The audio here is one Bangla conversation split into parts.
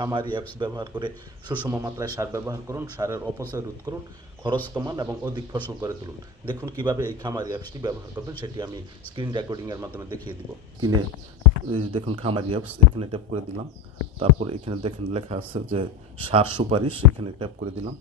খামারি অ্যাপস ব্যবহার করে সুষম মাত্রায় সার ব্যবহার করুন, সারের অপচয় রোধ করুন, খরচ কমান এবং অধিক ফসল করে তুলুন। দেখুন কিভাবে এই খামারি অ্যাপসটি ব্যবহার করবেন সেটি আমি স্ক্রিন রেকর্ডিংয়ের মাধ্যমে দেখিয়ে দিব। কিনে দেখুন খামারি অ্যাপস, এখানে ট্যাপ করে দিলাম। তারপর এখানে দেখেন লেখা আছে যে সার সুপারিশ, এখানে ট্যাপ করে দিলাম।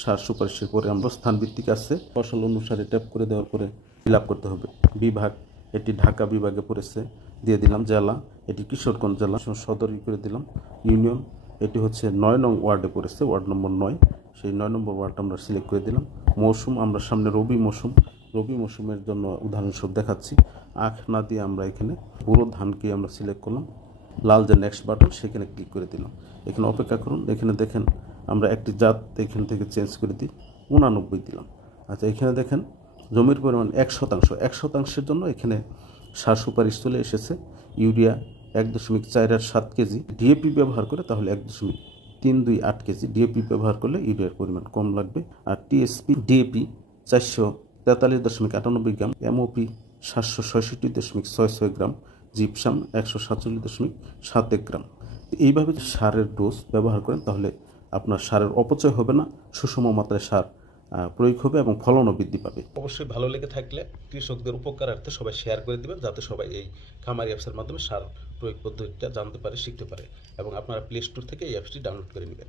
সার সুপারিশের পরে আমরা স্থানভিত্তিক আছে ফসল অনুসারে ট্যাপ করে দেওয়ার পরে ফিল আপ করতে হবে। বিভাগ, এটি ঢাকা বিভাগে পড়েছে, দিয়ে দিলাম। জেলা, এটি কিশোরগঞ্জ জেলা সদর করে দিলাম। ইউনিয়ন, এটি হচ্ছে 9 নং ওয়ার্ডে পড়েছে, ওয়ার্ড নম্বর 9, সেই 9 নম্বর ওয়ার্ডটা আমরা সিলেক্ট করে দিলাম। মৌসুম, আমরা সামনে রবি মৌসুমের জন্য উদাহরণস্বরূপ দেখাচ্ছি। আখ না দিয়ে আমরা এখানে পুরো ধানকে আমরা সিলেক্ট করলাম। লাল যে নেক্সট বাটন, সেখানে ক্লিক করে দিলাম। এখানে অপেক্ষা করুন। এখানে দেখেন আমরা একটি জাত এখান থেকে চেঞ্জ করে দিই, 89 দিলাম। আচ্ছা, এখানে দেখেন জমির পরিমাণ 1%, জন্য এখানে সার সুপারিশ চলে এসেছে। ইউরিয়া 1.47 কেজি ডিএপি ব্যবহার করে তাহলে 1.328 কেজি ডিএপি ব্যবহার করলে ইউরিয়ার পরিমাণ কম লাগবে। আর টিএসপি ডিএপি 443.98 গ্রাম, এমওপি 766.66 গ্রাম, জিপসাম 147.71 গ্রাম। এইভাবে সারের ডোজ ব্যবহার করেন তাহলে আপনার সারের অপচয় হবে না, সুষম মাত্রায় সার প্রয়োগ হবে এবং ফলনও বৃদ্ধি পাবে। অবশ্যই ভালো লেগে থাকলে কৃষকদের উপকারার্থে সবাই শেয়ার করে দেবেন, যাতে সবাই এই খামারি অ্যাপসের মাধ্যমে সার প্রয়োগ পদ্ধতিটা জানতে পারে, শিখতে পারে, এবং আপনারা প্লে স্টোর থেকে এই অ্যাপসটি ডাউনলোড করে নেবেন।